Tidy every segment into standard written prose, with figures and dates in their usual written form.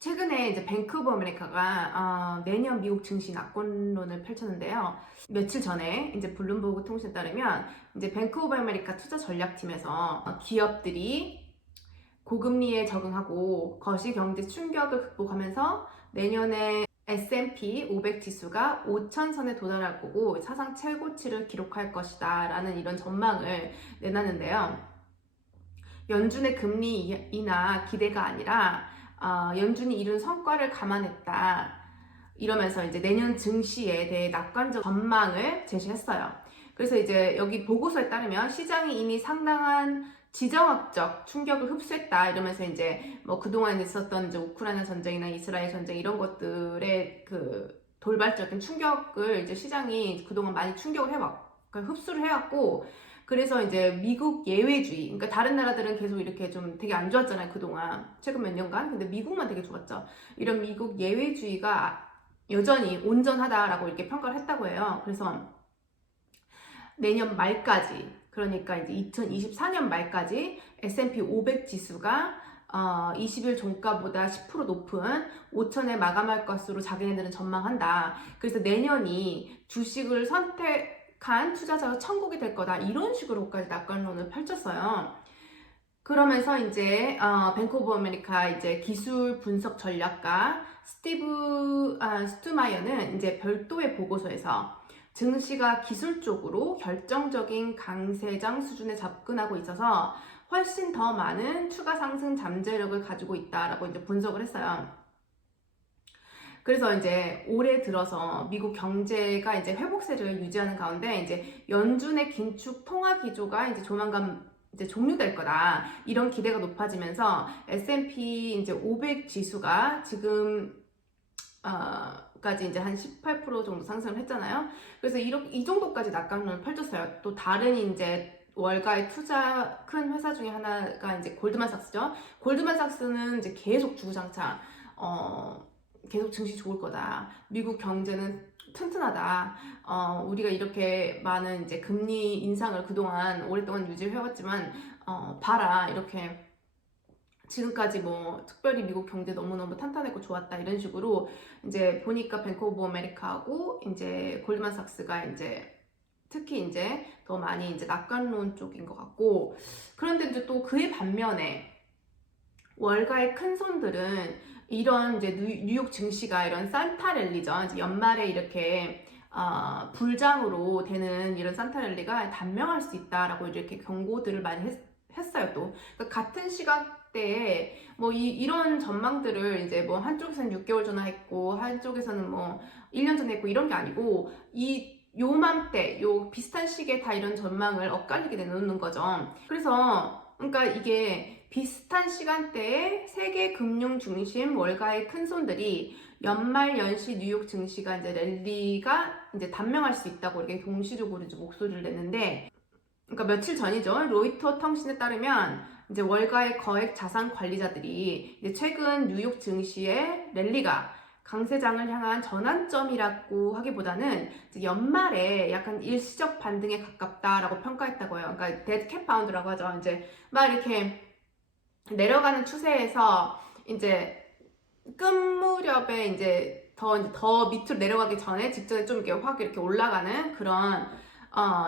최근에 이제 뱅크 오브 아메리카가 내년 미국 증시 낙관론을 펼쳤는데요. 며칠 전에 이제 블룸버그 통신에 따르면 이제 뱅크 오브 아메리카 투자 전략팀에서 기업들이 고금리에 적응하고 거시 경제 충격을 극복하면서 내년에 S&P 500 지수가 5,000선에 도달할 거고 사상 최고치를 기록할 것이다 라는 이런 전망을 내놨는데요. 연준의 금리 인하 기대가 아니라 연준이 이룬 성과를 감안했다. 이러면서 이제 내년 증시에 대해 낙관적 전망을 제시했어요. 그래서 이제 여기 보고서에 따르면 시장이 이미 상당한 지정학적 충격을 흡수했다. 이러면서 이제 뭐 그동안 있었던 이제 우크라이나 전쟁이나 이스라엘 전쟁 이런 것들의 그 돌발적인 충격을 이제 시장이 그동안 많이 충격을 그러니까 흡수를 해왔고, 그래서 이제 미국 예외주의, 그러니까 다른 나라들은 계속 이렇게 좀 되게 안 좋았잖아요, 그동안. 최근 몇 년간. 근데 미국만 되게 좋았죠. 이런 미국 예외주의가 여전히 온전하다라고 이렇게 평가를 했다고 해요. 그래서 내년 말까지, 그러니까 이제 2024년 말까지 S&P 500 지수가 20일 종가보다 10% 높은 5천에 마감할 것으로 자기네들은 전망한다. 그래서 내년이 주식을 선택한 투자자의 천국이 될 거다. 이런 식으로까지 낙관론을 펼쳤어요. 그러면서 이제 뱅크 오브 아메리카 이제 기술 분석 전략가 스투마이어는 이제 별도의 보고서에서 증시가 기술적으로 결정적인 강세장 수준에 접근하고 있어서 훨씬 더 많은 추가 상승 잠재력을 가지고 있다라고 이제 분석을 했어요. 그래서 이제 올해 들어서 미국 경제가 이제 회복세를 유지하는 가운데 이제 연준의 긴축 통화 기조가 이제 조만간 이제 종료될 거다. 이런 기대가 높아지면서 S&P 이제 500 지수가 지금 까지 이제 한 18% 정도 상승을 했잖아요. 그래서 이 정도까지 낙관론을 펼쳤어요. 또 다른 이제 월가의 투자 큰 회사 중에 하나가 이제 골드만삭스죠. 골드만삭스는 이제 계속 주구장창 계속 증시 좋을 거다. 미국 경제는 튼튼하다. 우리가 이렇게 많은 이제 금리 인상을 그동안 오랫동안 유지해왔지만 봐라 이렇게 지금까지 뭐 특별히 미국 경제 너무너무 탄탄했고 좋았다 이런 식으로 이제 보니까 뱅크 오브 아메리카하고 이제 골드만삭스가 이제 특히 이제 더 많이 이제 낙관론 쪽인 것 같고, 그런데 이제 또 그의 반면에 월가의 큰 손들은 이런 이제 뉴욕 증시가 이런 산타랠리죠. 이제 연말에 이렇게 불장으로 되는 이런 산타랠리가 단명할 수 있다라고 이렇게 경고들을 많이 했어요. 또 그러니까 같은 시간대에 뭐 이런 전망들을 이제 뭐 한쪽에서는 6개월 전에 했고 한쪽에서는 뭐 1년 전에 했고 이런 게 아니고 요맘때 요 비슷한 시기에 다 이런 전망을 엇갈리게 내놓는 거죠. 그래서 그러니까 이게 비슷한 시간대에 세계 금융 중심 월가의 큰 손들이 연말 연시 뉴욕 증시가 이제 랠리가 이제 단명할 수 있다고 이렇게 동시적으로 이제 목소리를 냈는데, 그러니까 며칠 전이죠. 로이터 통신에 따르면 이제 월가의 거액 자산 관리자들이 이제 최근 뉴욕 증시의 랠리가 강세장을 향한 전환점이라고 하기보다는 연말에 약간 일시적 반등에 가깝다라고 평가했다고 해요. 그러니까 데드 캣 파운드라고 하죠. 이제 막 이렇게 내려가는 추세에서 이제 끝 무렵에 이제 더 밑으로 내려가기 전에 직전에 좀 이렇게 확 이렇게 올라가는 그런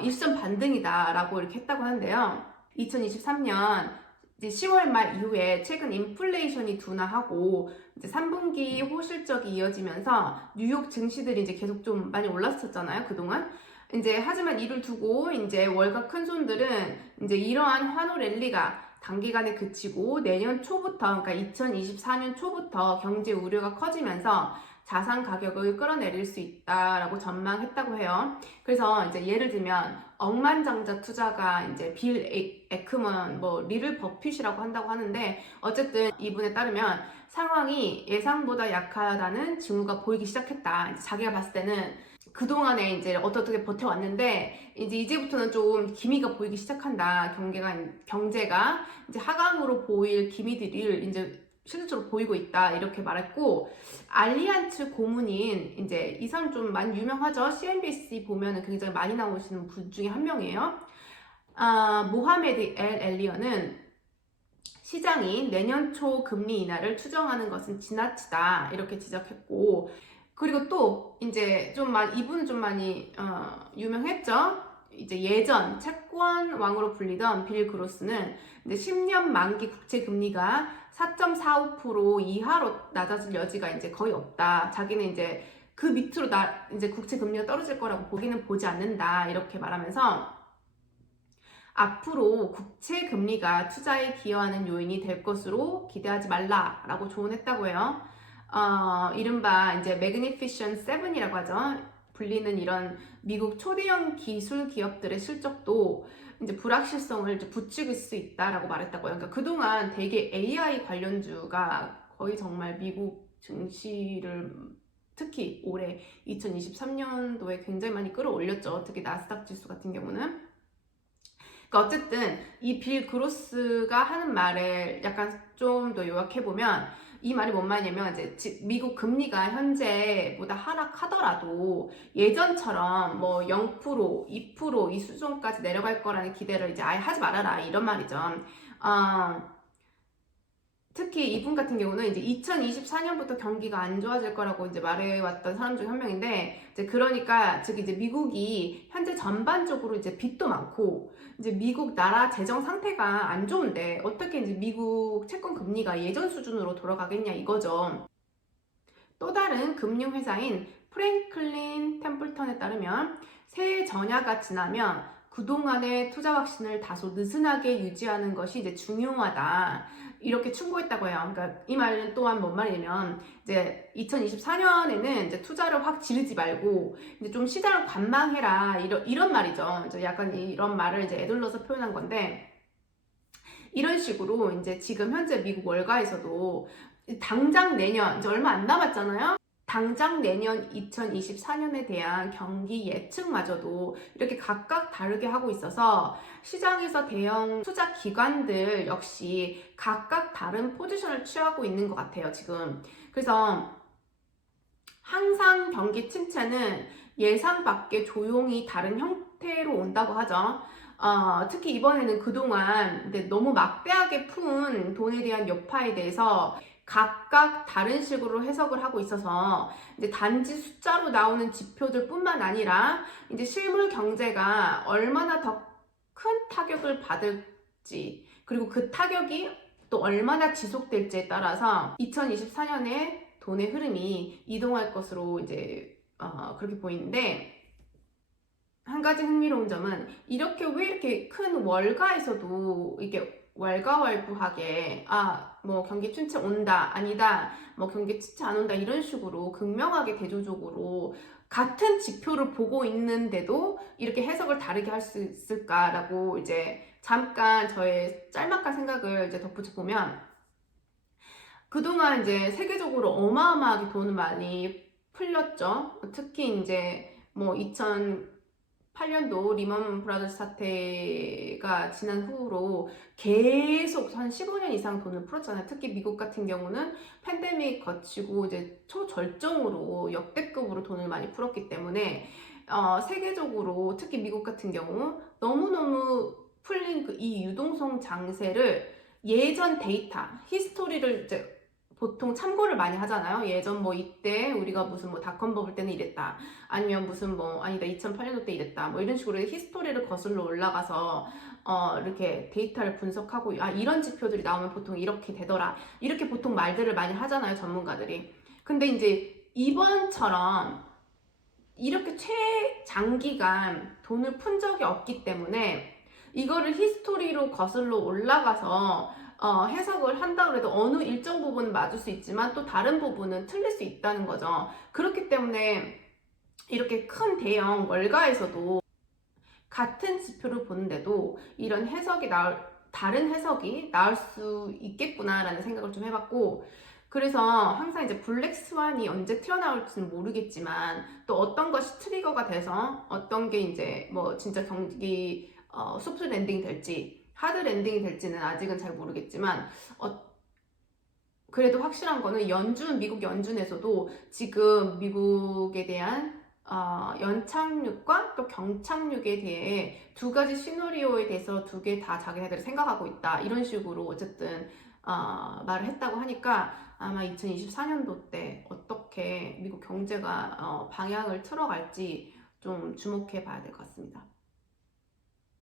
일시적 반등이다라고 이렇게 했다고 하는데요. 2023년 이제 10월 말 이후에 최근 인플레이션이 둔화하고 이제 3분기 호실적이 이어지면서 뉴욕 증시들이 이제 계속 좀 많이 올랐었잖아요, 그동안. 이제 하지만 이를 두고 이제 월가 큰손들은 이제 이러한 환호 랠리가 단기간에 그치고 내년 초부터, 그러니까 2024년 초부터 경제 우려가 커지면서 자산 가격을 끌어내릴 수 있다라고 전망했다고 해요. 그래서 이제 예를 들면 억만장자 투자가 이제 빌 에크먼, 뭐 리를 버핏이라고 한다고 하는데, 어쨌든 이분에 따르면 상황이 예상보다 약하다는 징후가 보이기 시작했다. 이제 자기가 봤을 때는 그동안에 이제 어떻게 버텨왔는데 이제부터는 좀 기미가 보이기 시작한다. 경제가 이제 하강으로 보일 기미들을 이제 실질적으로 보이고 있다. 이렇게 말했고, 알리안츠 고문인 이제 이 사람 좀 많이 유명하죠. CNBC 보면은 굉장히 많이 나오시는 분 중에 한 명이에요. 모하메드 엘 엘리언은 시장이 내년 초 금리 인하를 추정하는 것은 지나치다 이렇게 지적했고, 그리고 또 이제 이분은 좀 많이 유명했죠. 이제 예전 채권 왕으로 불리던 빌 그로스는 이제 10년 만기 국채 금리가 4.45% 이하로 낮아질 여지가 이제 거의 없다. 자기는 이제 그 밑으로 이제 국채 금리가 떨어질 거라고 보기는 보지 않는다. 이렇게 말하면서 앞으로 국채 금리가 투자에 기여하는 요인이 될 것으로 기대하지 말라라고 조언했다고 해요. 이른바 이제 Magnificent Seven이라고 하죠. 불리는 이런 미국 초대형 기술 기업들의 실적도 이제 불확실성을 이제 부추길 수 있다라고 말했다고요. 그러니까 그동안 되게 AI 관련주가 거의 정말 미국 증시를 특히 올해 2023년도에 굉장히 많이 끌어올렸죠. 특히 나스닥 지수 같은 경우는. 그러니까 어쨌든 이 빌 그로스가 하는 말을 약간 좀 더 요약해보면 이 말이 뭔 말이냐면 이제 미국 금리가 현재보다 하락하더라도 예전처럼 뭐 0%, 2%, 이 수준까지 내려갈 거라는 기대를 이제 아예 하지 말아라 이런 말이죠. 특히 이분 같은 경우는 이제 2024년부터 경기가 안 좋아질 거라고 이제 말해왔던 사람 중 한 명인데, 이제 그러니까 즉 이제 미국이 현재 전반적으로 이제 빚도 많고 이제 미국 나라 재정 상태가 안 좋은데 어떻게 이제 미국 채권 금리가 예전 수준으로 돌아가겠냐 이거죠. 또 다른 금융회사인 프랭클린 템플턴에 따르면 새해 전야가 지나면 그동안의 투자 확신을 다소 느슨하게 유지하는 것이 이제 중요하다. 이렇게 충고했다고 해요. 그러니까 이 말은 또한 뭔 말이냐면 이제 2024년에는 이제 투자를 확 지르지 말고 이제 좀 시장을 관망해라. 이런 말이죠. 이제 약간 이런 말을 이제 애둘러서 표현한 건데, 이런 식으로 이제 지금 현재 미국 월가에서도 당장 내년 이제 얼마 안 남았잖아요. 당장 내년 2024년에 대한 경기 예측마저도 이렇게 각각 다르게 하고 있어서 시장에서 대형 투자 기관들 역시 각각 다른 포지션을 취하고 있는 것 같아요, 지금. 그래서 항상 경기 침체는 예상 밖의 조용히 다른 형태로 온다고 하죠. 특히 이번에는 그동안 너무 막대하게 푼 돈에 대한 여파에 대해서 각각 다른 식으로 해석을 하고 있어서 이제 단지 숫자로 나오는 지표들 뿐만 아니라 이제 실물 경제가 얼마나 더 큰 타격을 받을지, 그리고 그 타격이 또 얼마나 지속될지에 따라서 2024년에 돈의 흐름이 이동할 것으로 이제 그렇게 보이는데, 한 가지 흥미로운 점은 왜 이렇게 큰 월가에서도 이게 왈가왈부하게 뭐 경기 침체 온다 아니다 뭐 경기 침체 안 온다 이런 식으로 극명하게 대조적으로 같은 지표를 보고 있는데도 이렇게 해석을 다르게 할 수 있을까라고 이제 잠깐 저의 짤막한 생각을 이제 덧붙여 보면, 그동안 이제 세계적으로 어마어마하게 돈을 많이 풀렸죠. 특히 이제 뭐 2008년도 리먼 브라더스 사태가 지난 후로 계속 한 15년 이상 돈을 풀었잖아요. 특히 미국 같은 경우는 팬데믹 거치고 이제 초절정으로 역대급으로 돈을 많이 풀었기 때문에 세계적으로 특히 미국 같은 경우 너무너무 풀린 이 유동성 장세를 예전 데이터, 히스토리를 이제 보통 참고를 많이 하잖아요. 예전 뭐 이때 우리가 무슨 뭐 닷컴 버블 때는 이랬다. 아니면 무슨 뭐 아니다 2008년도 때 이랬다. 뭐 이런 식으로 히스토리를 거슬러 올라가서 이렇게 데이터를 분석하고 이런 지표들이 나오면 보통 이렇게 되더라. 이렇게 보통 말들을 많이 하잖아요, 전문가들이. 근데 이제 이번처럼 이렇게 최장기간 돈을 푼 적이 없기 때문에 이거를 히스토리로 거슬러 올라가서 해석을 한다 그래도 어느 일정 부분은 맞을 수 있지만 또 다른 부분은 틀릴 수 있다는 거죠. 그렇기 때문에 이렇게 큰 대형 월가에서도 같은 지표를 보는데도 이런 다른 해석이 나올 수 있겠구나라는 생각을 좀 해봤고, 그래서 항상 이제 블랙 스완이 언제 튀어나올지는 모르겠지만 또 어떤 것이 트리거가 돼서 어떤 게 이제 뭐 진짜 경기 소프트 랜딩이 될지 하드 랜딩이 될지는 아직은 잘 모르겠지만 그래도 확실한 거는 미국 연준에서도 지금 미국에 대한 연착륙과 또 경착륙에 대해 두 가지 시나리오에 대해서 두 개 다 자기네들이 생각하고 있다. 이런 식으로 어쨌든 말을 했다고 하니까 아마 2024년도 때 어떻게 미국 경제가 방향을 틀어갈지 좀 주목해 봐야 될 것 같습니다.